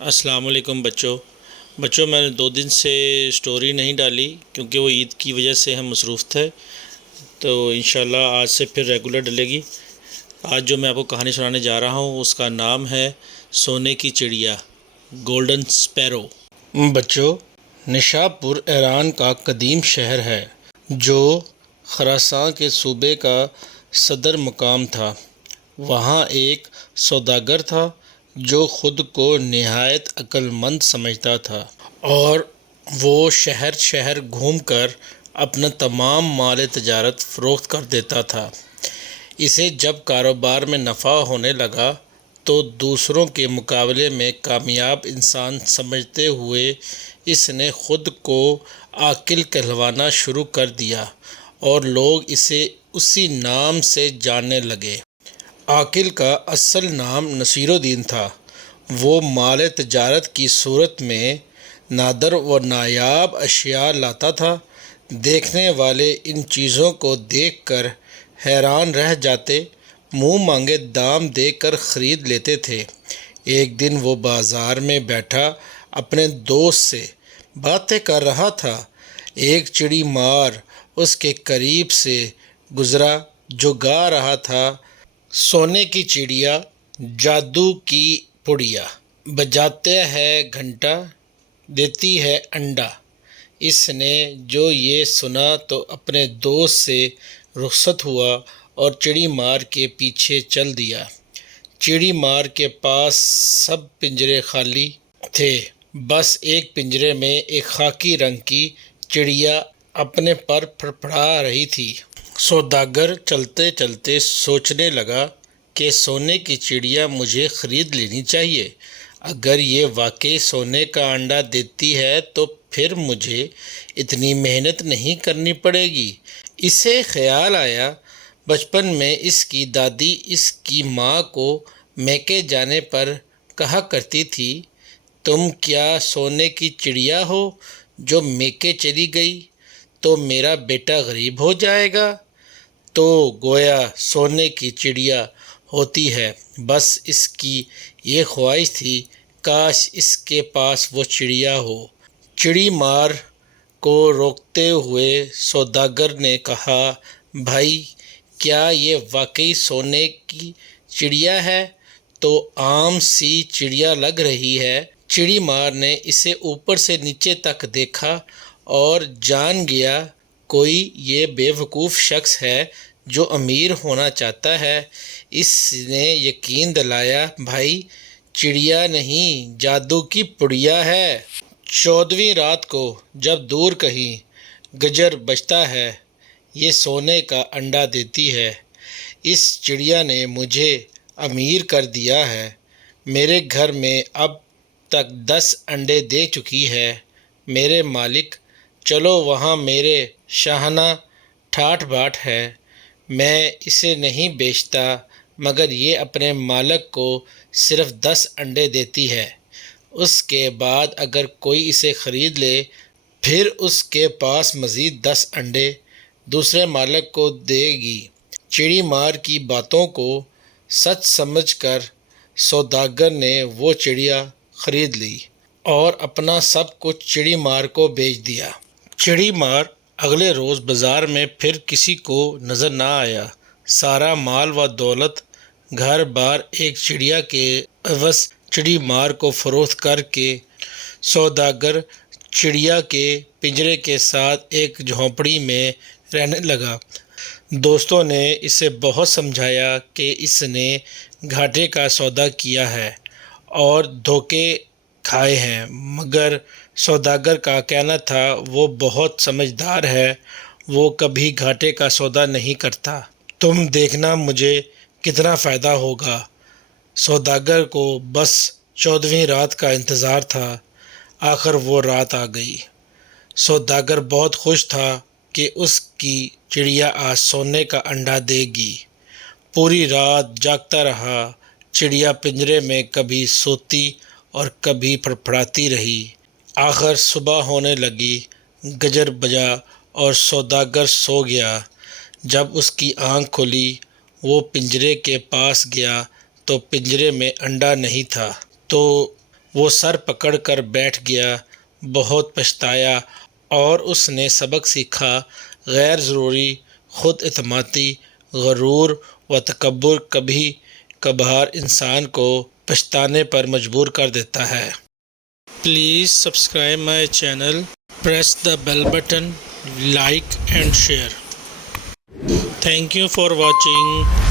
السلام علیکم بچوں میں نے 2 دن سے سٹوری نہیں ڈالی کیونکہ وہ عید کی وجہ سے ہم مصروف تھے، تو انشاءاللہ آج سے پھر ریگولر ڈلے گی۔ آج جو میں آپ کو کہانی سنانے جا رہا ہوں اس کا نام ہے سونے کی چڑیا، گولڈن سپیرو۔ بچوں، نشاپور ایران کا قدیم شہر ہے جو خراساں کے صوبے کا صدر مقام تھا۔ وہاں ایک سوداگر تھا جو خود کو نہایت عقل مند سمجھتا تھا اور وہ شہر شہر گھوم کر اپنا تمام مال تجارت فروخت کر دیتا تھا۔ اسے جب کاروبار میں نفع ہونے لگا تو دوسروں کے مقابلے میں کامیاب انسان سمجھتے ہوئے اس نے خود کو عاقل کہلوانا شروع کر دیا اور لوگ اسے اسی نام سے جاننے لگے۔ عاقل کا اصل نام نصیر الدین تھا۔ وہ مال تجارت کی صورت میں نادر و نایاب اشیاء لاتا تھا۔ دیکھنے والے ان چیزوں کو دیکھ کر حیران رہ جاتے، منہ مانگے دام دے کر خرید لیتے تھے۔ ایک دن وہ بازار میں بیٹھا اپنے دوست سے باتیں کر رہا تھا۔ ایک چڑی مار اس کے قریب سے گزرا جو گا رہا تھا: سونے کی چڑیا، جادو کی پڑیا، بجاتے ہے گھنٹا، دیتی ہے انڈا۔ اس نے جو یہ سنا تو اپنے دوست سے رخصت ہوا اور چڑی مار کے پیچھے چل دیا۔ چڑی مار کے پاس سب پنجرے خالی تھے، بس ایک پنجرے میں ایک خاکی رنگ کی چڑیا اپنے پر پھڑپھڑا رہی تھی۔ سوداگر چلتے چلتے سوچنے لگا کہ سونے کی چڑیا مجھے خرید لینی چاہیے۔ اگر یہ واقعی سونے کا انڈا دیتی ہے تو پھر مجھے اتنی محنت نہیں کرنی پڑے گی۔ اسے خیال آیا، بچپن میں اس کی دادی اس کی ماں کو میکے جانے پر کہا کرتی تھی: تم کیا سونے کی چڑیا ہو جو میکے چلی گئی تو میرا بیٹا غریب ہو جائے گا؟ تو گویا سونے کی چڑیا ہوتی ہے۔ بس اس کی یہ خواہش تھی، کاش اس کے پاس وہ چڑیا ہو۔ چڑی مار کو روکتے ہوئے سوداگر نے کہا: بھائی، کیا یہ واقعی سونے کی چڑیا ہے؟ تو عام سی چڑیا لگ رہی ہے۔ چڑی مار نے اسے اوپر سے نیچے تک دیکھا اور جان گیا کوئی یہ بے وقوف شخص ہے جو امیر ہونا چاہتا ہے۔ اس نے یقین دلایا: بھائی، چڑیا نہیں، جادو کی پڑیا ہے۔ 14ویں رات کو جب دور کہیں گجر بجتا ہے، یہ سونے کا انڈا دیتی ہے۔ اس چڑیا نے مجھے امیر کر دیا ہے۔ میرے گھر میں اب تک 10 انڈے دے چکی ہے۔ میرے مالک، چلو وہاں میرے شاہانہ ٹھاٹھ باٹھ ہے۔ میں اسے نہیں بیچتا، مگر یہ اپنے مالک کو صرف 10 انڈے دیتی ہے۔ اس کے بعد اگر کوئی اسے خرید لے، پھر اس کے پاس مزید 10 انڈے دوسرے مالک کو دے گی۔ چڑی مار کی باتوں کو سچ سمجھ کر سوداگر نے وہ چڑیا خرید لی اور اپنا سب کچھ چڑی مار کو بیچ دیا۔ چڑی مار اگلے روز بازار میں پھر کسی کو نظر نہ آیا۔ سارا مال و دولت، گھر بار ایک چڑیا کے عوض چڑی مار کو فروخت کر کے سوداگر چڑیا کے پنجرے کے ساتھ ایک جھونپڑی میں رہنے لگا۔ دوستوں نے اسے بہت سمجھایا کہ اس نے گھاٹے کا سودا کیا ہے اور دھوکے کھائے ہیں، مگر سوداگر کا کہنا تھا وہ بہت سمجھدار ہے، وہ کبھی گھاٹے کا سودا نہیں کرتا۔ تم دیکھنا مجھے کتنا فائدہ ہوگا۔ سوداگر کو بس 14ویں رات کا انتظار تھا۔ آخر وہ رات آ گئی۔ سوداگر بہت خوش تھا کہ اس کی چڑیا آج سونے کا انڈا دے گی۔ پوری رات جاگتا رہا۔ چڑیا پنجرے میں کبھی سوتی اور کبھی پھڑپھڑاتی رہی۔ آخر صبح ہونے لگی، گجر بجا اور سوداگر سو گیا۔ جب اس کی آنکھ کھلی، وہ پنجرے کے پاس گیا تو پنجرے میں انڈا نہیں تھا۔ تو وہ سر پکڑ کر بیٹھ گیا، بہت پچھتایا، اور اس نے سبق سیکھا، غیر ضروری خود اعتمادی، غرور و تکبر کبھی کبھار انسان کو پچھتانے پر مجبور کر دیتا ہے۔ Please subscribe my channel, press the bell button, like and share. Thank you for watching.